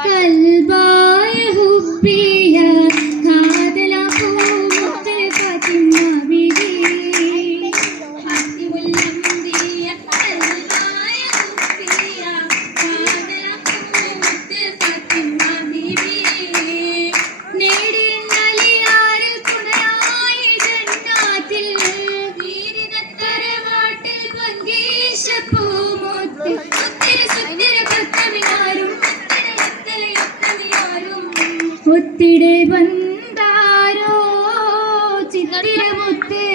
കൽബായ ഹുബ്ബിയ കാതല പൂമുത്ത് ഫാത്തിമ ബീവി ഹത്തിമുല്ലംദിയ കൽബായ ഹുബ്ബിയ കാതല പൂമുത്ത് ഫാത്തിമ ബീവി നേടിയാരിൽ തുണയായി ജന്നാത്തിൽ വീരിനത്തറവാട്ടിൽ പങ്കീശ പൂമുത്ത് ഒത്തിടെ വந்தாരോ ചിത്തിരമുത്തേ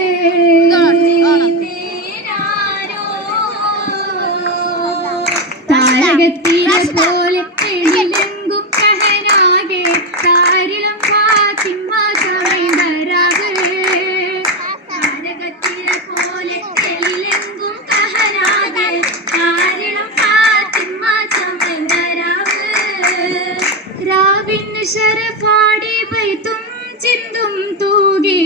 താരകത്തിലെ പോലെ എഴിലെങ്കും കഹനാകെ താരിളം ഫാത്തിമ സമയരാകെ താരകത്തിലെ പോലെ എഴിലെങ്കും കഹനാകെ താരിളം ഫാത്തിമ സമയരാകെ രാവിന് ശരഫാടി ബൈത്തും ചിന്തും തൂകി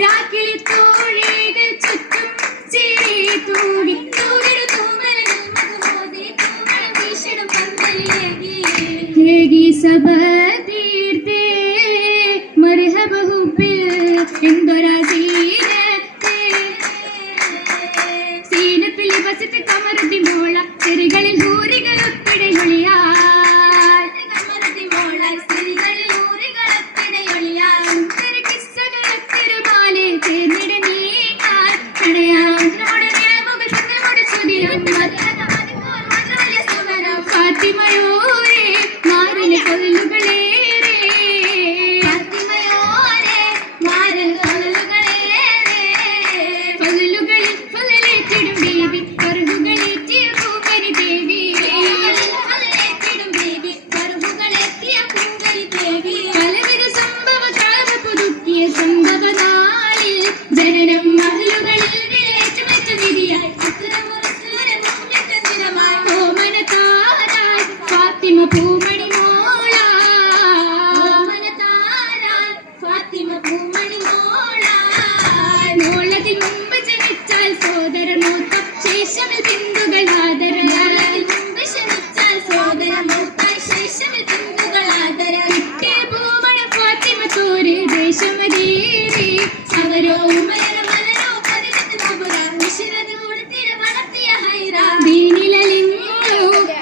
രാക്കിളി തോഴികൾ ചുറ്റും ചിരി തൂകി തൂകിടു തൂമലും മധുമോദി തൂമലും വീശിടും പന്തലിലേകി ഹേഗി സബ തീർത്തേ മർഹബ ഹുബ്ബിൽ എന്തൊരാസീനത്തേ സീനത്തിൽ വസത്ത് കമറുദ്ദീൻ മോള ചെറുകളിൽ ഹൂരികൾ ഒത്തിടയൊളിയാ ഫാത്തിമയോരേ മാറിലെ കൊല്ലുകളേറെ ഫാത്തിമയോരേ മാറിൽ കൊല്ലുകളേറെ കൊല്ലുകളിൽ കൊല്ലേറ്റിടും ബീവി കറുകുകളേറ്റിയ പൂങ്കരി ദേവി കൊല്ലേറ്റിടും ബീവി കറുകുകളേറ്റിയ പൂങ്കരി ദേവി പലവിധ സംഭവ കാല പുതുക്കിയ സംഭവ നാളിൽ ജനനം മഹലുകളിൽ വിളേറ്റുമറ്റ വിധിയായി പൂമണി മോള ഫാത്തിമ പൂമണി മോള മോളതിൽ മുമ്പ് ജനിച്ചാൽ സോദര മൂത്ത ശേഷമിൽ ബിന്ദുകൾ ആദര മുമ്പ് ക്ഷണിച്ചാൽ സോദര മൂത്ത ശേഷമിൽ ബിന്ദുകൾ ആദര കിട്ടിയ പൂമണ ഫാത്തിമ തോര് ദേശമതീരി അവരോ ഉമര മലരോ പതിനെട്ട് നബുറ മിശ്രത് കൊടുത്തിര വളർത്തിയ ഹൈറ ദീനിലലിഞ്ഞു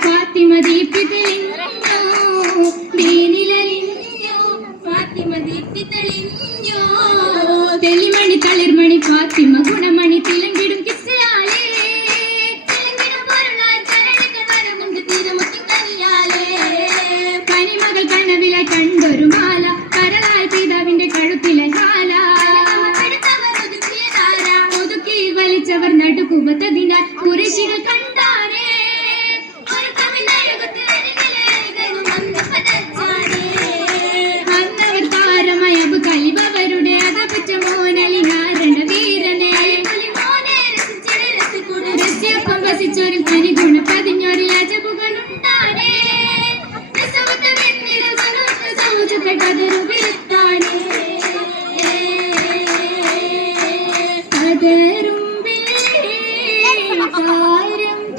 ഫാത്തിമ ദീപ്തിതലിഞ്ഞു തെളിമണി തളിർമണി ഫാത്തിമ ഗുണമണി തിലങ്കിടും കിസ്സയാലേ കനിമകൾ കനവിലായി കണ്ടൊരു മാല കരലായി പിതാവിന്റെ കഴുത്തിലെ ഹാല ഒതുക്കി വലിച്ചവർ നടുക്കുവത്തതിനാൽ കുറേശികൾ കണ്ടാനേ ും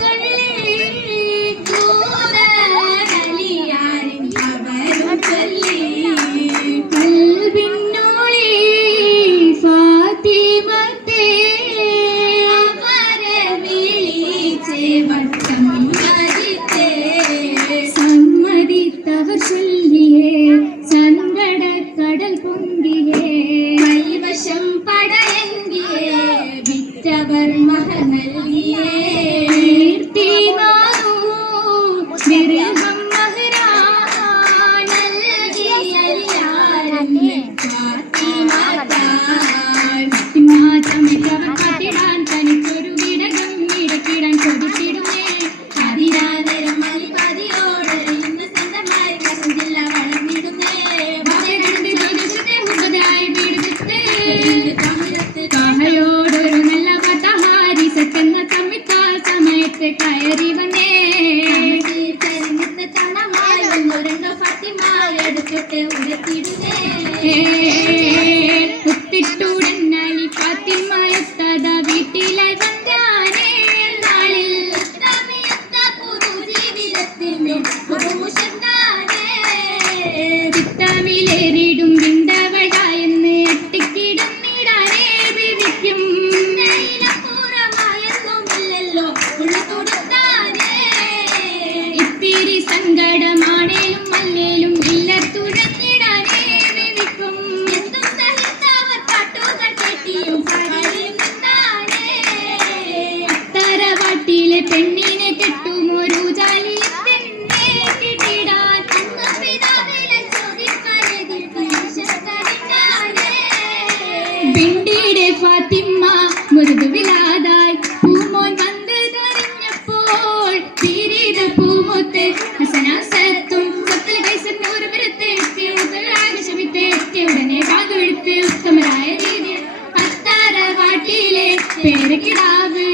സൗഭാഗ്യം ഇത്തിരി സങ്കടമാണേലും മല്ലേലും ഇല്ല തുഴഞ്ഞിടാനേ വിളിക്കും തറവാട്ടിലെ പെണ്ണിനെ കെട്ടുമൊരു ജാലി ബിണ്ടിയുടെ ഫാത്തിമ്മ മൃദുവിലാതായി പൂമോൻ വന്ന് തെറിഞ്ഞപ്പോൾ തീരീത പൂമൊത്ത് ഹസനാസത്തും സത്തിൽ കൈസത്ത് ഒരു പുരത്ത് ആവശ്യമിത്ത് എത്തിയ ഉടനെ കാതൊഴുത്ത് ഉത്തമരായ രീതി അത്താറവാട്ടിലെ പേരക്കിടാവ്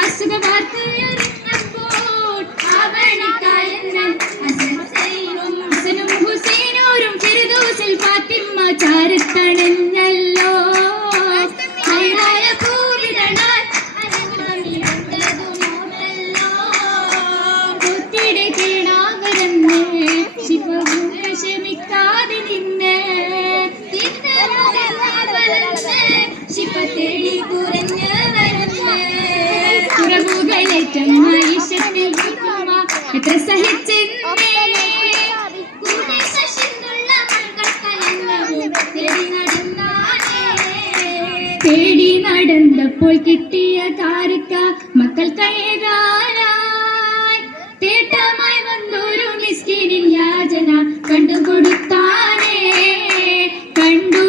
അസുഖ വാർത്തയറിഞ്ഞപ്പോൾ ആവണിക്കായെന്ന് ഹസനും ഹുസൈനൂരും ഫിർദൗസിൽ ഫാത്തിമ്മ ചാരത്തണഞ്ഞല്ലോ ക്ഷമിക്കാതെ നിന്നെ കുറവുകളേറ്റം മനുഷ്യത്തിൽ എത്ര സഹിച്ചെന്നേ തേടി നടന്നപ്പോൾ കിട്ടിയ കാരക്ക മക്കൾ കയകാനായി തേട്ടമായി വന്നൊരു മിസ്കിനിൻ യാചന കണ്ടുകൊടുത്താനേ കണ്ടു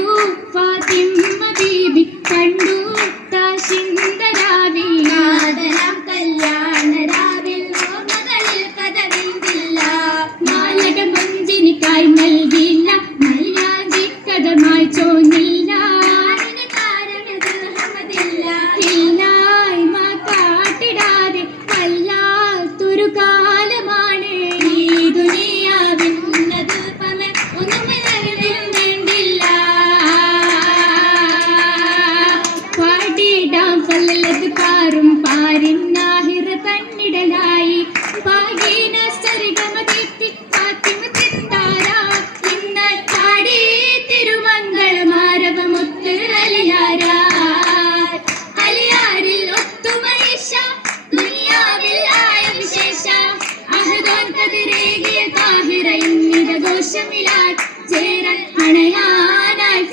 ഫാത്തിമ്മ ബീബി കണ്ടു താശിന്ദരാവി കല്യാണരാവിൽ മാലക മഞ്ചിനിക്കായി നൽകില്ല മൈലാഞ്ചി കഥമായി ചോന്നില്ല കാട്ടിടാതെ വല്ലാത്തൊരു കാലമാണ് ഈ ദുനിയാവിന്നത് ഒന്നും വേണ്ടില്ല പാടിടാം പല്ലത് പാറും പാരിന്നാഹിറ തന്നിടലായി പാകീന സരിഗമതെത്തി ഫാത്തിമ ചിന്താര ഇന്ന് ചാടി തിരുമംഗളമാരവമൊത്ത് അലിയാരാ അലിയാരിൽ ഒത്തുമഹേഷ ദുനിയാവിൽ ആയ വിശേഷ അഹദോൻ കതിരേകിയ താഹിറ ഇന്നിത ഘോഷമിലായി ചേരാൻ അണയാനായി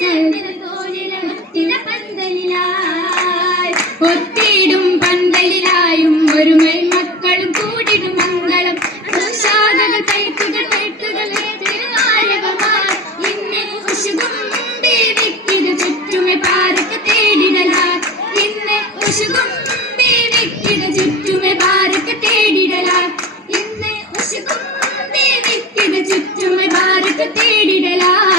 ഒത്തിടും പന്തലിലായും ഒരുമൈ മക്കളും കൂടിടും മംഗളം സാധകൾ കൈത്തുകൾ തിരുനായകമാർ ഇന്ന് ഉഷുകും ബീവിക്കിത് ചുറ്റുമെ പാരക്ക് തേടിടലാർ ഇന്ന് ഉഷുകും ബീവിക്കിത് ചുറ്റുമെ പാരക്ക് തേടിടലാർ ഇന്ന് ഉഷുകും ബീവിക്കിത് ചുറ്റുമെ പാരക്ക് തേടിടലാർ